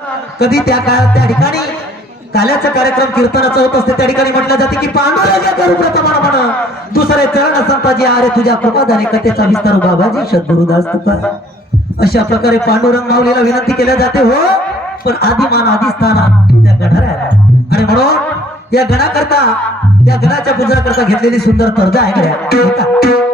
कधी त्या ठिकाणी काल्याचा कार्यक्रम कीर्तनाचा होत असते त्या ठिकाणी म्हटलं जाते की पांडुरंग करू प्रथम म्हण दुसरे चरण संताजी अरे तुझ्या कृपादाने कथेचा विस्तार बाबाजी सद्गुरुदास तुका अशा प्रकारे पांडुरंग माऊलीला विनंती केल्या जाते हो पण आदिमान आदिस्थाना त्या गणाऱ्याला आणि म्हणून या गणाकरता त्या गणाच्या पूजा करता घेतलेली सुंदर तर्जा आहे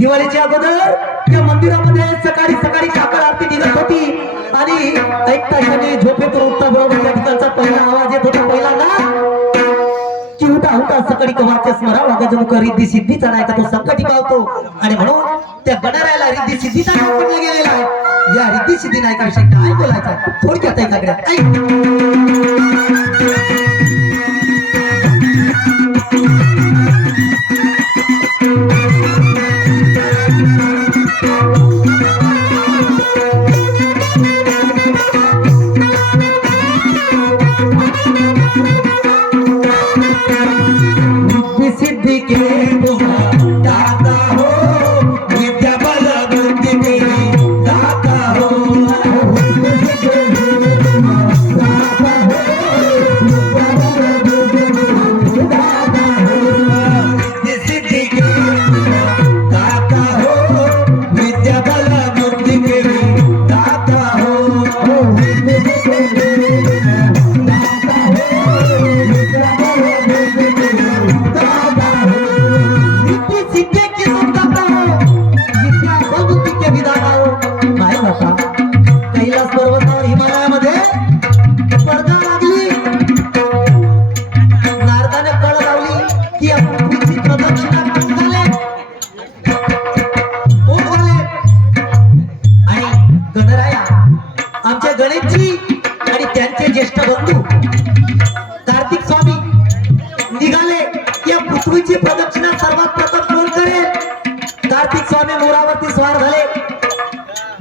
दिवाळीच्या अगोदर या मंदिरामध्ये सकाळी सकाळी काकड आरती निघत होती आणि ऐकता क्षणी झोपेतून उठता बरोबर त्या ठिकाणचा पहिला आवाज येत होता पहिला ना की उठा उठा सकाळी कवाचे स्मरावा गजमुख रिद्धी सिद्धीचा नाही का तो संकटी पावतो आणि म्हणून त्या गणाऱ्याला रिद्धी सिद्धीचा नाव पडलं गेलेला आहे या रिद्धी सिद्धी नायकाविषयी काय बोलायचं थोडक्यात ऐका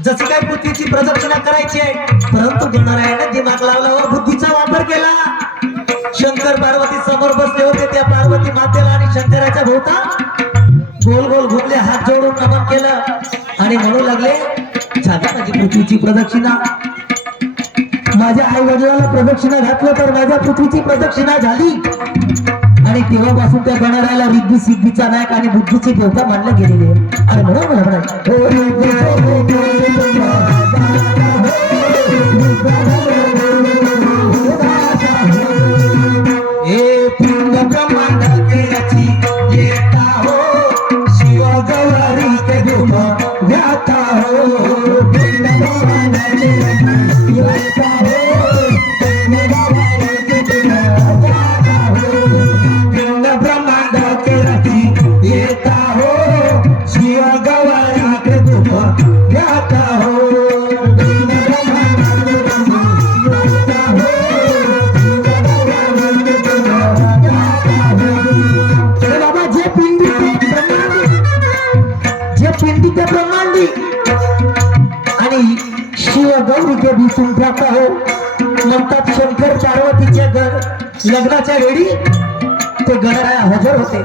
जशी काय पृथ्वीची प्रदक्षिणा करायची परंतु गणरायाने दिमाग लावला व बुद्धीचा वापर केला शंकर पार्वती समोर बसले होते त्या पार्वती मातेला आणि शंकराच्या भोवता गोल गोल घुमले हात जोडून नमन केलं आणि म्हणू लागले झाली माझी पृथ्वीची प्रदक्षिणा माझ्या आई वडिलांना प्रदक्षिणा घातलं तर माझ्या पृथ्वीची प्रदक्षिणा झाली आणि तेव्हापासून त्या गणरायाला रिद्धी सिद्धीचा नायक आणि बुद्धीची देवता मानले गेलेले आणि म्हणून हे पिंड ब्रह्मांड केळाची येता हो शिव गौरी के धूम व्याता हो पिंड ब्रह्मांड केळाची येता हो पिंड ब्रह्मांड केळाची येता हो शिव गौरी के धूम व्याता हो ब्रह्मांडी आणि शिव गौरी के बीचून प्राप्त हो म्हणतात शंकर पार्वतीच्या लग्नाच्या वेळी ते गणराया हजर होते.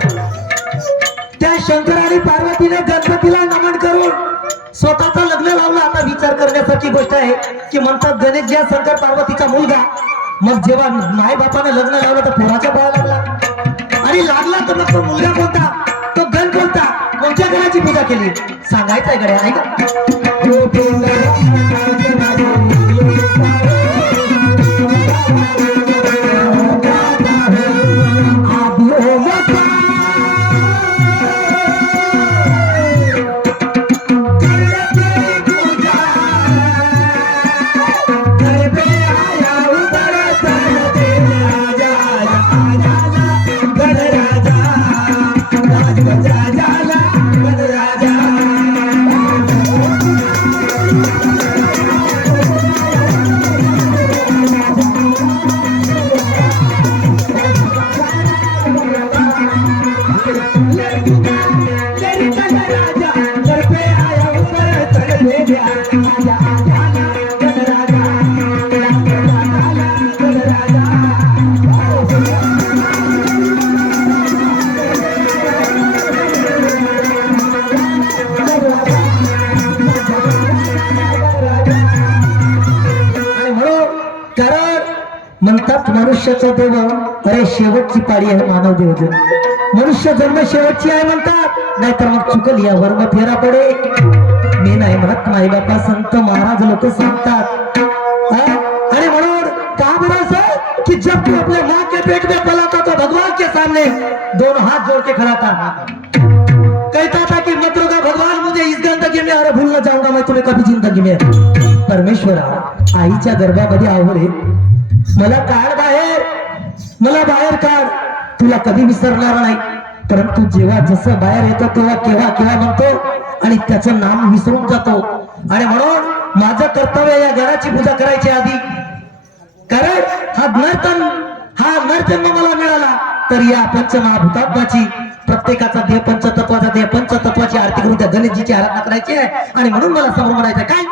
त्या शंकर आणि पार्वतीने गणपतीला नमन करून स्वतःचं लग्न लावलं. आता विचार करण्यासारखी गोष्ट आहे की म्हणतात गणेश ज्या शंकर पार्वतीचा मुलगा, मग जेव्हा माय बापाने लग्न लावलं तर पोराच्या पाया लागला आणि लागला तर मग तो मुलगा कोणता, तो गण कोणता, कोणत्या गणाची पूजा केली सांगायचंय गड्या ऐका. म्हणतात मनुष्याचा देव अरे शेवटची पाळी आहे मानव देवजन. मनुष्य जन्म शेवटची आहे म्हणतात, नाहीतर मग चुकल या वर्म फेरा पडे. मी नाही म्हणत, माई बापा संत महाराज लोक सांगतात. आणि म्हणून का बरं असं की जब तू अपने माँ के पेट में पला था तो भगवान के सामने दोनों हाथ जोड़ के खड़ा था. कहता था कि मत रोका भगवान मुझे इस जिंदगी में, अरे भूल न जाऊंगा मैं तुम्हें कभी जिंदगी में. परमेश्वरा आईच्या गर्भामध्ये आवडे मला काढ बाहेर, मला बाहेर काढ, तुला कधी विसरणार नाही. परंतु जेव्हा जसं बाहेर येतो तेव्हा केव्हा केव्हा म्हणतो आणि त्याचं नाम विसरून जातो. आणि म्हणून माझं कर्तव्य या घराची पूजा करायची आधी, कारण हा नरजन्म मला मिळाला तर या पंचमहाभूतात्माची प्रत्येकाचा देह पंचतत्वाचा देह पंचतत्वाची आरती करून त्या गणेशजीची आराधना करायची आहे. आणि म्हणून मला समोर म्हणायचं काय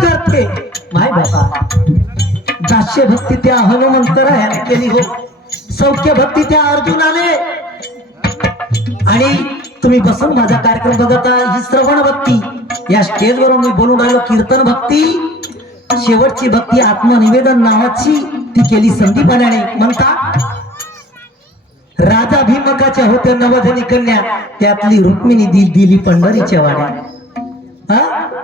करते. माय बाबा दास्य भक्ती त्या हनुमंतरायाने केली हो, सौख्य भक्ती त्या अर्जुनाने. आणि तुम्ही बसून माझा कार्यक्रम बघता ही श्रवण भक्ती, या स्टेजवरून मी बोलून राहिलो कीर्तन भक्ती. शेवटची भक्ती आत्मनिवेदन नावाची ती केली संदीपाने. म्हणता राजा भीमकाच्या होत्या नवधनी कन्या, त्यातली रुक्मिणी दिली पंढरीच्या वाड्या.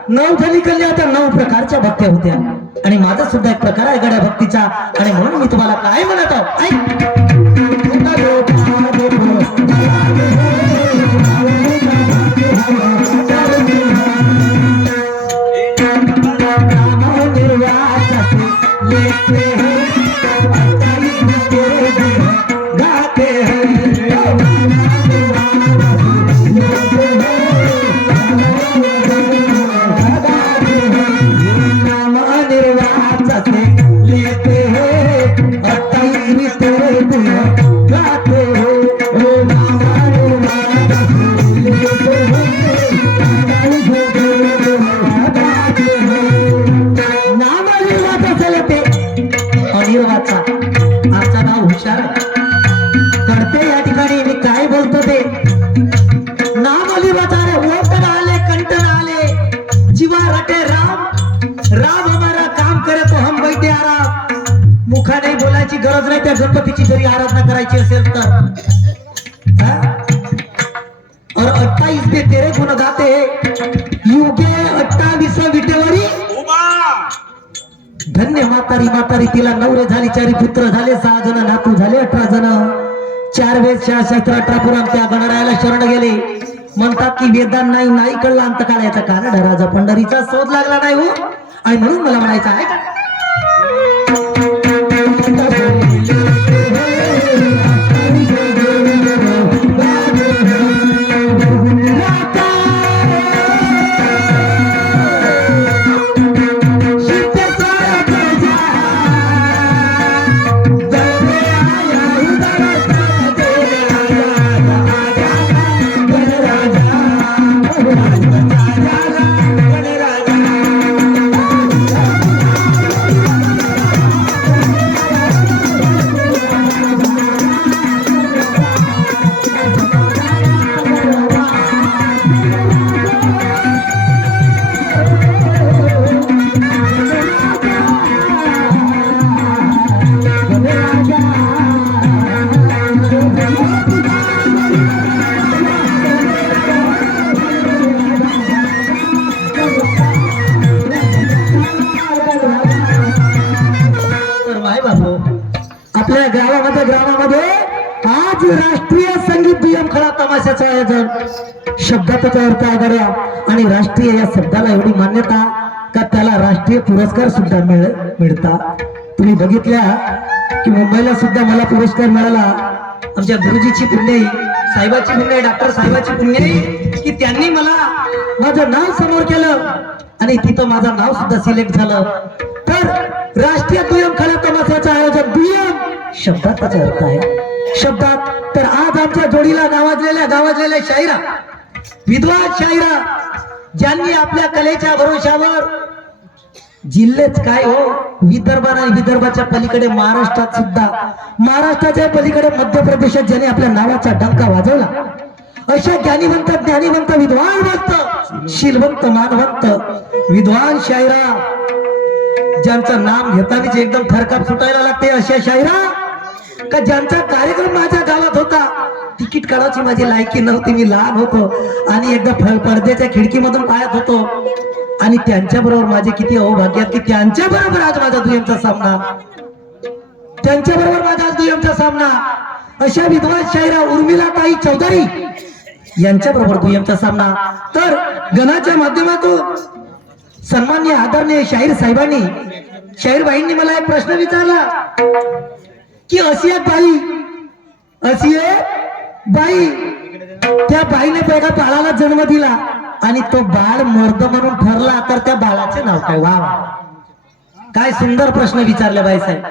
9 धनी कन्या होत्या, 9 प्रकारच्या भक्त्या होत्या. आणि माझा सुद्धा एक प्रकार आहे गड्या भक्तीचा. आणि म्हणून मी तुम्हाला काय म्हणत आहोत गाते हो ओ बाबा रे बाबा नाम निर्वाचा चलते अनिर्वाचा आजचा नाव हुशार कळते या ठिकाणी मी काय बोलतो ते नाम अलिबाचा रे ओटन आले कंटन आले जीवा रटे राम राम हमारा काम करे तो हम बैठे आराम मुखाने बोलायची गरज नाही त्या गणपतीची जरी आराधना करायची असेल तर और 28 पे तेरे गुण गाते युगे 28 विटेवरी धन्य म्हातारी म्हातारी तिला नवरे झाली 4 पुत्र झाले 6 जण नातू झाले 18 जण 4 वेद 4 शास्त्र 18 पुराण त्या गणरायाला शरण गेले म्हणतात की वेदांत नाही कळलं अंत काळायचा कारण राजा पंढरीचा शोध लागला नाही हो आणि म्हणून मला म्हणायचं आहे का ग्रामामध्ये आज राष्ट्रीय संगीत दुय्यम खळा तमाशाचं आयोजन शब्दाचा अर्थ आगड्या आणि राष्ट्रीय या शब्दाला एवढी मान्यता का त्याला राष्ट्रीय पुरस्कार सुद्धा मिळता तुम्ही बघितल्या की मुंबईला सुद्धा मला पुरस्कार मिळाला आमच्या गुरुजीची पुण्याई साहेबाची पुण्याई डॉक्टर साहेबाची पुण्याई की त्यांनी मला माझं नाव समोर केलं आणि तिथं माझं नाव सुद्धा सिलेक्ट झालं तर राष्ट्रीय दुय्यम खळा तमाशाचं आयोजन दुय्यम शब्दाचा अर्थ आहे शब्दात तर आज आमच्या जोडीला गावाजलेल्या शायरा विद्वान शायरा ज्यांनी आपल्या कलेच्या भरोशावर जिल्हेच काय हो विदर्भ आणि विदर्भाच्या पलीकडे महाराष्ट्रात सुद्धा महाराष्ट्राच्या पलीकडे मध्य प्रदेशात ज्यांनी आपल्या नावाचा डंका वाजवला अशा ज्ञानिवंत विद्वानवंत शीलवंत मानवंत विद्वान शायरा ज्यांचं नाम घेतानाच एकदम थरकाप सुटायला लागते अशा शायरा का ज्यांचा कार्यक्रम माझ्या गावात होता तिकीट काढायची माझी लायकी नव्हती मी लहान होतो आणि एकदा पडद्याच्या खिडकीमधून पाहत होतो आणि त्यांच्या बरोबर माझे किती अहोभाग्यात की त्यांच्या बरोबर आज माझा दुय्यमचा सामना अशा विद्वान शायरा उर्मिला ताई चौधरी यांच्या बरोबर दुय्यमचा सामना तर गणाच्या माध्यमातून सन्मान्य आदरणीय शाहीर साहेबांनी शाहीर बाईंनी मला एक प्रश्न विचारला की अशी एक बाई त्या बाईने एका बाळाला जन्म दिला आणि तो बाळ मर्द म्हणून ठरला तर त्या बाळाचे नाव काय वा काय सुंदर प्रश्न विचारले बाई साहेब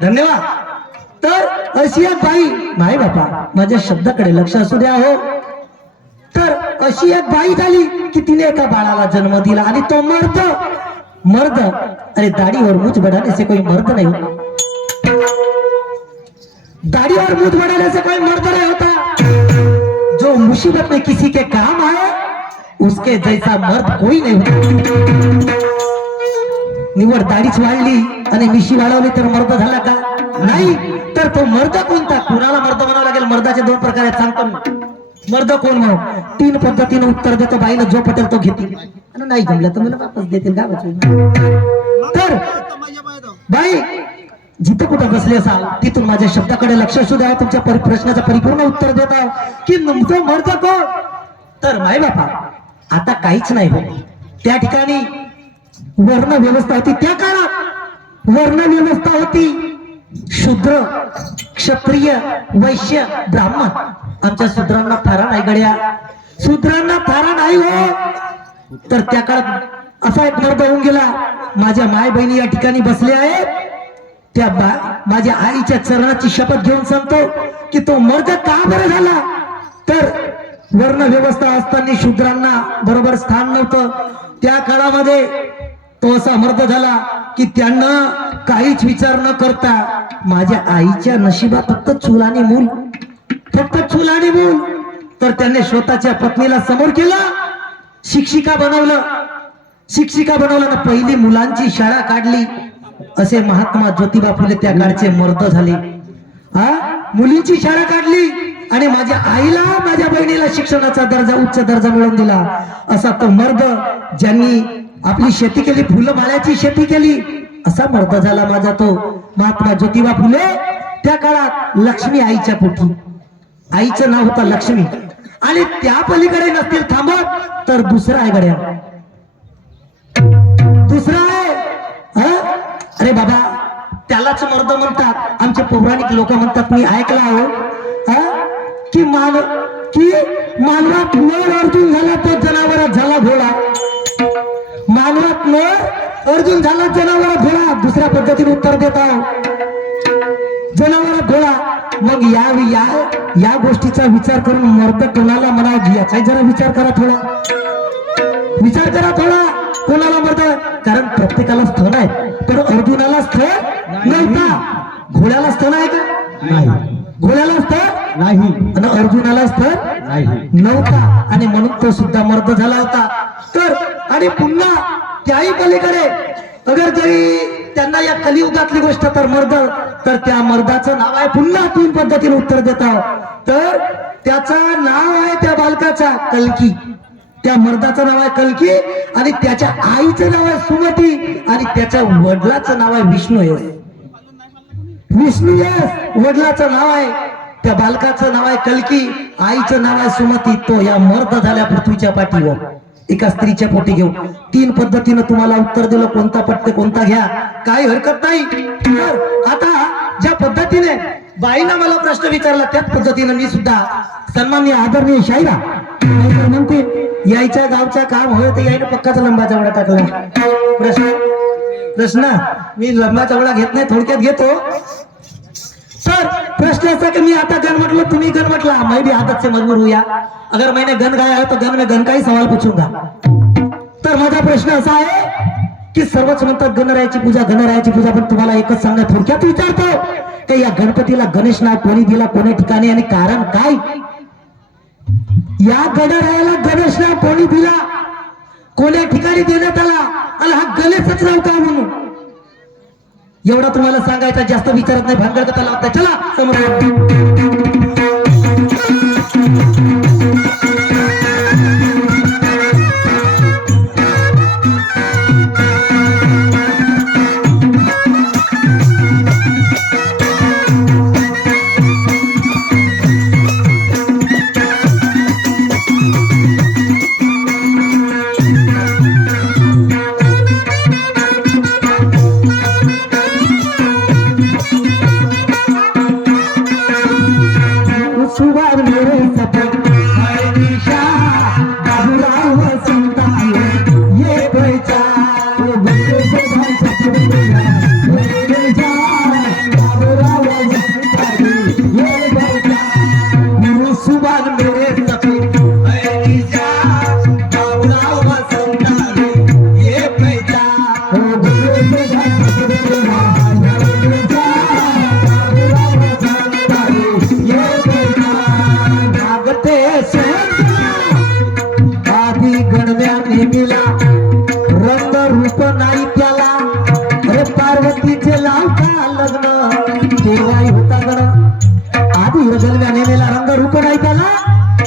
धन्यवाद तर अशी एक बाई नाही बापा माझ्या शब्दाकडे लक्ष असू द्या हो तर अशी एक बाई झाली की तिने एका बाळाला जन्म दिला आणि तो मर्द अरे दाढ़ी और मूछ बढ़ाने से कोई मर्द नहीं दाढ़ी और मूछ बढ़ाने से कोई मर्द नहीं होता जो मुसीबत में किसी के काम आए उसके जैसा मर्द कोई नहीं होता निवड दाढीच वाढली आणि मिशी वाढवली तर मर्द झाला का नाही तर तो मर्द कोणता कुणाला मर्द म्हणावं लागेल मर्दाचे 2 प्रकार आहेत सांगतो मर्द कोण म्हणून 3 पद्धतीने उत्तर देतो बाईनं जो पटेल तो घेतील आणि नाही जमलं तर मला वापस देतील गावाची तर बाई जिथं कुठं बसले असाल तिथून माझ्या शब्दाकडे लक्ष असू द्या तुमच्या प्रश्नाचं परिपूर्ण उत्तर देता की तो मर्द कोण तर माय बापा आता काहीच नाही हो त्या ठिकाणी वर्ण व्यवस्था होती त्या काळात वर्ण व्यवस्था होती शूद्र क्षत्रिय वैश्य ब्राह्मण आमच्या शूद्रांना थारा नाही गड्या शूद्रांना थारा नाही हो तर त्या काळात असा एक मर्द होऊन गेला माझ्या माय बहिणी या ठिकाणी बसले आहेत माझ्या आईच्या चरणाची शपथ घेऊन सांगतो की तो मर्द का बरं झाला, तर वर्ण व्यवस्था असताना शूद्रांना बरोबर स्थान नव्हतं. त्या काळामध्ये तो असा मर्द झाला की त्यांना काहीच विचार न करता माझ्या आईच्या नशिबात फक्त चूल आणि मूल, फक्त चूल आणि मूल, तर त्याने स्वतःच्या पत्नीला समोर केलं, शिक्षिका बनवलं ना पहिली मुलांची शाळा काढली. असे महात्मा ज्योतिबा फुले त्या काळचे मर्द झाले. मुलींची शाळा काढली आणि माझ्या आईला माझ्या बहिणीला शिक्षणाचा दर्जा उच्च दर्जा मिळवून दिला. असा तो मर्द ज्यांनी आपली शेती केली, फुलं माळ्याची शेती केली, असा मर्द झाला माझा तो महात्मा ज्योतिबा फुले. त्या काळात लक्ष्मी आईच्या पोटी, आईचं नाव होतं लक्ष्मी. आणि त्या पलीकडे नसतील थांबत तर दुसरा आहे गड्या, दुसरा आहे. अरे बाबा त्यालाच मर्द म्हणतात. आमचे पौराणिक लोक म्हणतात, मी ऐकला हो की मानवात नर अर्जुन झाला तो जनावरात झाला घोडा, मानवात नर अर्जुन झाला जनावरात घोडा. दुसऱ्या पद्धतीने उत्तर देता जनावरात घोडा. मग या गोष्टीचा विचार करून मर्द कोणाला म्हणावं याचा जरा विचार करा, थोडा विचार करा थोडा. कोणाला मर्द, कारण प्रत्येकाला स्थळ आहे, पण अर्जुनाला स्थळ नव्हता. घोड्याला स्थळ आहे का? नाही. घोड्याला स्थळ नाही आणि अर्जुनाला स्थळ नव्हता, आणि म्हणून तो सुद्धा मर्द झाला होता. तर आणि पुन्हा त्याही पलीकडे अगर जरी त्यांना या कलियुगातली गोष्ट तर मर्द, तर त्या मर्दाचं नाव आहे, पुन्हा 3 पद्धतीने उत्तर देता. तर त्याचं नाव आहे त्या बालकाचा कल्की, त्या मर्दाचं नाव आहे कल्की, आणि त्याच्या आईचं नाव आहे सुमती, आणि त्याच्या वडिलाचं नाव आहे विष्णुयश. विष्णुयश वडिलाचं नाव आहे, त्या बालकाचं नाव आहे कल्की, आईचं नाव आहे सुमती. तो या मर्द झाल्या पृथ्वीच्या पाठीवर एका स्त्रीच्या पोटी घेऊन. 3 पद्धतीनं तुम्हाला उत्तर दिलं, कोणता पटते कोणता घ्या, काही हरकत नाही. आता ज्या पद्धतीने बाईनं मला प्रश्न विचारला त्याच पद्धतीनं मी सुद्धा सन्माननीय आदरणीय शाहिरा म्हणते, यायच्या गावचा काम होय तर यायनं पक्काचा लंबा चवडा टाकला. प्रश्न मी लंबा चवडा घेत नाही, थोडक्यात घेतो. सर प्रश्न ऐसा कि मैं आता गन मतलब तुम्ही गन मतला, मैं भी आदत से मजबूर हुआ. अगर मैंने गन गाया है तो गन में गन का ही सवाल पूछूंगा. तर माझा प्रश्न असा आहे की सर्वच म्हणतात गणरायाची पूजा, पण तुम्हाला एकच सांगण्यात थोडक्यात विचारतो की या गणपतीला गणेश नाव कोणी दिला, कोण्या ठिकाणी, आणि कारण काय? या गणरायाला गणेश नाव कोणी दिला, कोण्या ठिकाणी देण्यात आला, आणि हा गणेशच नाव का म्हणून, एवढा तुम्हाला सांगायचा. जास्त विचारत नाही, भानगड कथा लावता. चला समोर.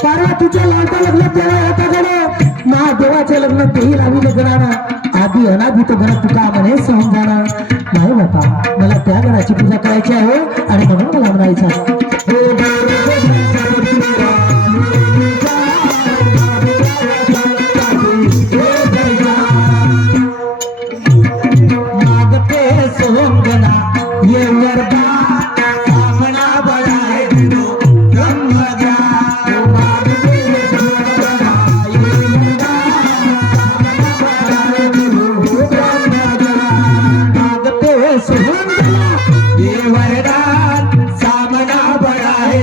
पार्वतीच्या लाडका लग्न तेव्हा होता गण, महादेवाचे लग्न तेही लावी लग्नानं, आधी अनादी तो गण तुका म्हणे समजाना. नाही बापा, मला त्या गणाची पूजा करायची आहे आणि म्हणून मला म्हणायचं मागते सोंगना ये वरदा सामना बळाय दिनो गंगा. मागते सोंगना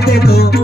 देतो